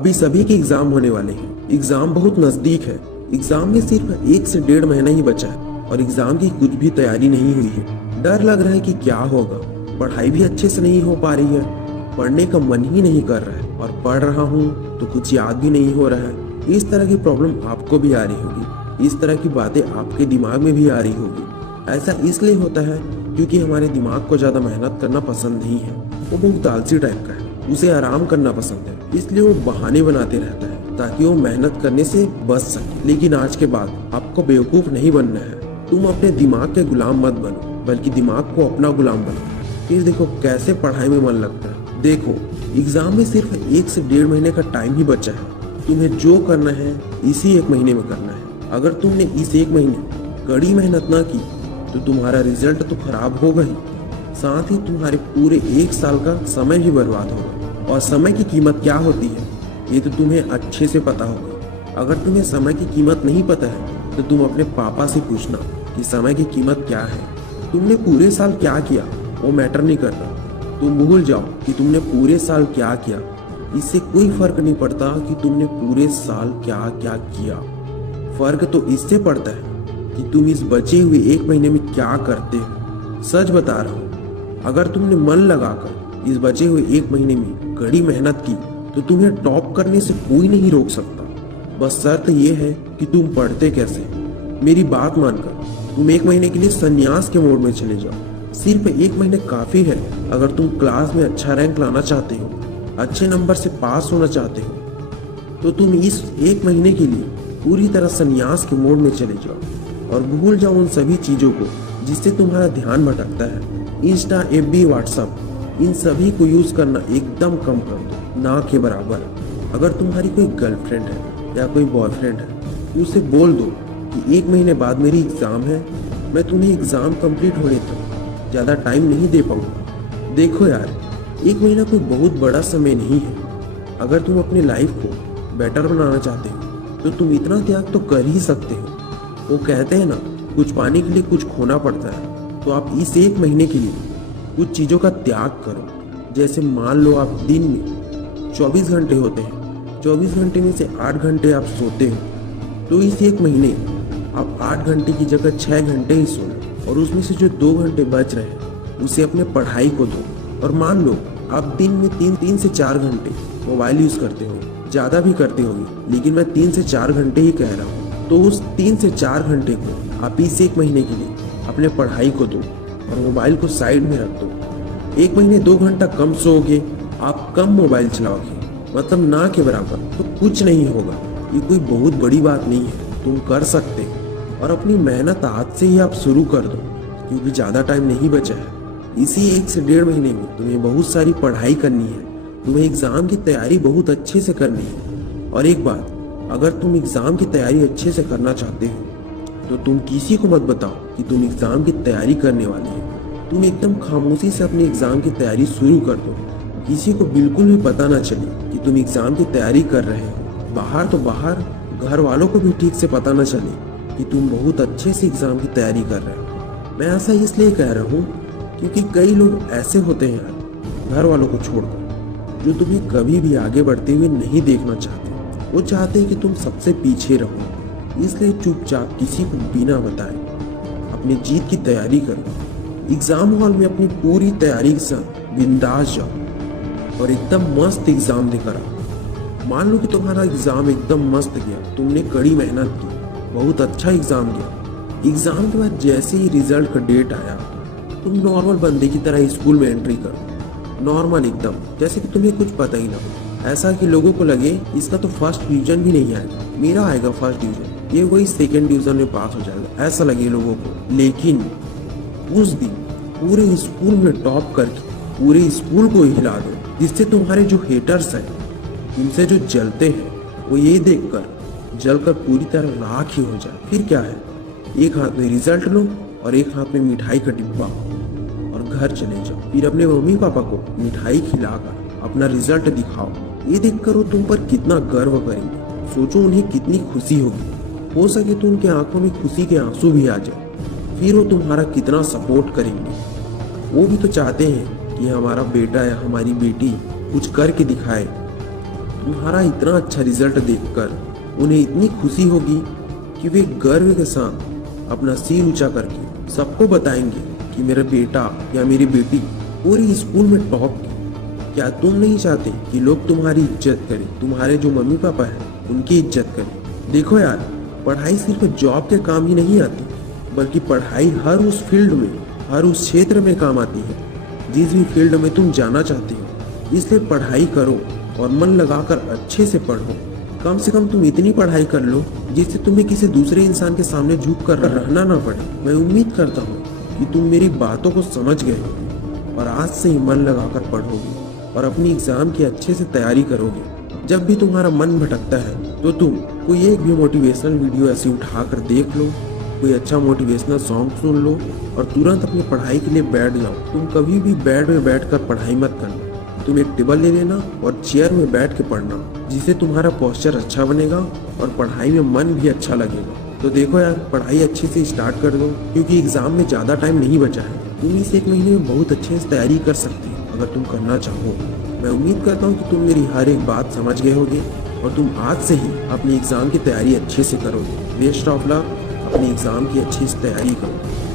अभी सभी के एग्जाम होने वाले हैं। एग्जाम बहुत नजदीक है। एग्जाम में सिर्फ 1 से 1.5 महीना ही बचा है और एग्जाम की कुछ भी तैयारी नहीं हुई है। डर लग रहा है कि क्या होगा। पढ़ाई भी अच्छे से नहीं हो पा रही है। पढ़ने का मन ही नहीं कर रहा है और पढ़ रहा हूँ तो कुछ याद भी नहीं हो रहा है। इस तरह की प्रॉब्लम आपको भी आ रही होगी। इस तरह की बातें आपके दिमाग में भी आ रही होगी। ऐसा इसलिए होता है क्योंकि हमारे दिमाग को ज्यादा मेहनत करना पसंद नहीं है। वो बहुत आलसी टाइप का है। उसे आराम करना पसंद है, इसलिए वो बहाने बनाते रहता है ताकि वो मेहनत करने से बच सके। लेकिन आज के बाद आपको बेवकूफ नहीं बनना है। तुम अपने दिमाग के गुलाम मत बनो, बल्कि दिमाग को अपना गुलाम बनो। फिर देखो कैसे पढ़ाई में मन लगता है। देखो, एग्जाम में सिर्फ 1 से 1.5 महीने का टाइम ही बचा है। तुम्हें जो करना है इसी 1 महीने में करना है। अगर तुमने इस 1 महीने कड़ी मेहनत ना की तो तुम्हारा रिजल्ट तो खराब होगा ही, साथ ही तुम्हारे पूरे 1 साल का समय भी बर्बाद होगा। और समय की कीमत क्या होती है ये तो तुम्हें अच्छे से पता होगा। अगर तुम्हें समय की कीमत नहीं पता है तो तुम अपने पापा से पूछना कि समय की कीमत क्या है। तुमने पूरे साल क्या किया वो मैटर नहीं करता। तुम भूल जाओ कि तुमने पूरे साल क्या किया। इससे कोई फर्क नहीं पड़ता कि तुमने पूरे साल क्या क्या किया। फर्क तो इससे पड़ता है कि तुम इस बचे हुए 1 महीने में क्या करते हो। सच बता रहा हूँ, अगर तुमने मन लगाकर इस बचे हुए 1 महीने में कड़ी मेहनत की तो तुम्हें टॉप करने से कोई नहीं रोक सकता। बस शर्त ये है कि तुम पढ़ते कैसे। मेरी बात मानकर तुम 1 महीने के लिए संन्यास के मोड में चले जाओ। सिर्फ 1 महीने काफी है। अगर तुम क्लास में अच्छा रैंक लाना चाहते हो, अच्छे नंबर से पास होना चाहते हो, तो तुम इस 1 महीने के लिए पूरी तरह संन्यास के मोड में चले जाओ और भूल जाओ उन सभी चीजों को जिससे तुम्हारा ध्यान भटकता है। इंस्टा, FB, व्हाट्सएप, इन सभी को यूज करना एकदम कम कर दो, ना के बराबर। अगर तुम्हारी कोई गर्लफ्रेंड है या कोई बॉयफ्रेंड है तो उसे बोल दो कि 1 महीने बाद मेरी एग्जाम है, मैं तुम्हें एग्जाम कंप्लीट होने तक ज्यादा टाइम नहीं दे पाऊंगा। देखो यार, 1 महीना कोई बहुत बड़ा समय नहीं है। अगर तुम अपनी लाइफ को बेटर बनाना चाहते हो तो तुम इतना त्याग तो कर ही सकते हो। वो कहते हैं ना, कुछ पाने के लिए कुछ खोना पड़ता है। तो आप इस 1 महीने के लिए कुछ चीजों का त्याग करो। जैसे मान लो आप दिन में 24 घंटे होते हैं, 24 घंटे में से 8 घंटे आप सोते हो, तो इस 1 महीने आप 8 घंटे की जगह 6 घंटे ही सोओ और उसमें से जो 2 घंटे बच रहे हैं उसे अपने पढ़ाई को दो। और मान लो आप दिन में 3 से 4 घंटे मोबाइल यूज करते हो, ज्यादा भी करते होगे, लेकिन मैं 3 से 4 घंटे ही कह रहा हूँ। तो उस 3 से 4 घंटे को आप इस 1 महीने के लिए अपने पढ़ाई को दो और मोबाइल को साइड में रख दो। 1 महीने 2 घंटा कम सोओगे, आप कम मोबाइल चलाओगे, मतलब ना के बराबर, तो कुछ नहीं होगा। ये कोई बहुत बड़ी बात नहीं है, तुम कर सकते हो। और अपनी मेहनत आज से ही आप शुरू कर दो क्योंकि ज्यादा टाइम नहीं बचा है। इसी 1 से 1.5 महीने में तुम्हें बहुत सारी पढ़ाई करनी है। तुम्हें एग्जाम की तैयारी बहुत अच्छे से करनी है। और एक बात, अगर तुम एग्जाम की तैयारी अच्छे से करना चाहते हो तो तुम किसी को मत बताओ कि तुम एग्जाम की तैयारी करने वाले हो। तुम एकदम खामोशी से अपनी एग्जाम की तैयारी शुरू कर दो। किसी को बिल्कुल भी पता ना चले कि तुम एग्जाम की तैयारी कर रहे हो। बाहर तो बाहर, घर वालों को भी ठीक से पता ना चले कि तुम बहुत अच्छे से एग्जाम की तैयारी कर रहे हो। मैं ऐसा इसलिए कह रहा हूँ क्योंकि कई लोग ऐसे होते हैं यार, घर वालों को छोड़कर, जो तुम्हें कभी भी आगे बढ़ते हुए नहीं देखना चाहते। वो चाहते हैं कि तुम सबसे पीछे रहो। इसलिए चुपचाप किसी को बिना बताए अपनी जीत की तैयारी करो। एग्जाम हॉल में अपनी पूरी तैयारी के साथ बिंदास जाओ और एकदम मस्त एग्जाम देकर आओ। मान लो कि तुम्हारा एग्जाम एकदम मस्त गया, तुमने कड़ी मेहनत की, बहुत अच्छा एग्जाम गया। एग्जाम के बाद जैसे ही रिजल्ट का डेट आया, तुम नॉर्मल बंदे की तरह स्कूल में एंट्री करो, नॉर्मल एकदम, जैसे कि तुम्हें कुछ पता ही ना हो। ऐसा कि लोगों को लगे इसका तो फर्स्ट डिवीजन भी नहीं आएगा, मेरा आएगा फर्स्ट डिवीजन, ये वही 2nd डिवीजन में पास हो जाएगा, ऐसा लगे लोगों को। लेकिन उस दिन पूरे स्कूल में टॉप करके पूरे स्कूल को हिला दो, जिससे तुम्हारे जो हेटर्स हैं, तुमसे जो जलते हैं, वो ये देखकर जलकर पूरी तरह राख ही हो जाए। फिर क्या है, एक हाथ में रिजल्ट लो और एक हाथ में मिठाई का डिब्बा और घर चले जाओ। फिर अपने मम्मी पापा को मिठाई खिलाकर अपना रिजल्ट दिखाओ। ये देखकर वो तुम पर कितना गर्व करेंगे। सोचो उन्हें कितनी खुशी होगी। हो सके तो उनके आंखों में खुशी के आंसू भी आ जाए। फिर वो तुम्हारा कितना सपोर्ट करेंगे। वो भी तो चाहते हैं कि हमारा बेटा या हमारी बेटी कुछ करके दिखाए। तुम्हारा इतना अच्छा रिजल्ट देखकर उन्हें इतनी खुशी होगी कि वे गर्व के साथ अपना सिर ऊंचा करके सबको बताएंगे कि मेरा बेटा या मेरी बेटी पूरी स्कूल में टॉप की। क्या तुम नहीं चाहते कि लोग तुम्हारी इज्जत करें, तुम्हारे जो मम्मी पापा हैं उनकी इज्जत करें? देखो यार, पढ़ाई सिर्फ जॉब के काम ही नहीं आती, बल्कि पढ़ाई हर उस फील्ड में, हर उस क्षेत्र में काम आती है जिस भी फील्ड में तुम जाना चाहते हो। इसलिए पढ़ाई करो और मन लगाकर अच्छे से पढ़ो। कम से कम तुम इतनी पढ़ाई कर लो जिससे तुम्हें किसी दूसरे इंसान के सामने झुक कर रहना ना पड़े। मैं उम्मीद करता हूँ कि तुम मेरी बातों को समझ गए होगे और आज से ही मन लगाकर पढ़ोगे और अपनी एग्जाम की अच्छे से तैयारी करोगे। जब भी तुम्हारा मन भटकता है तो तुम कोई एक भी मोटिवेशनल वीडियो ऐसे उठा कर देख लो, कोई अच्छा मोटिवेशनल सॉन्ग सुन लो और तुरंत अपनी पढ़ाई के लिए बैठ जाओ। तुम कभी भी बेड में बैठकर पढ़ाई मत करना, तुम एक टेबल ले लेना और चेयर में बैठ के पढ़ना, जिससे तुम्हारा पोस्चर अच्छा बनेगा और पढ़ाई में मन भी अच्छा लगेगा। तो देखो यार, पढ़ाई अच्छे से स्टार्ट कर दो क्योंकि एग्जाम में ज़्यादा टाइम नहीं बचा है। तुम इस एक महीने में बहुत अच्छे से तैयारी कर सकते हो अगर तुम करना चाहो। मैं उम्मीद करता हूँ कि तुम मेरी हर एक बात समझ गए होगे और तुम आज से ही अपनी एग्जाम की तैयारी अच्छे से करोगे। बेस्ट ऑफ लक, अपनी एग्जाम की अच्छी से तैयारी करो।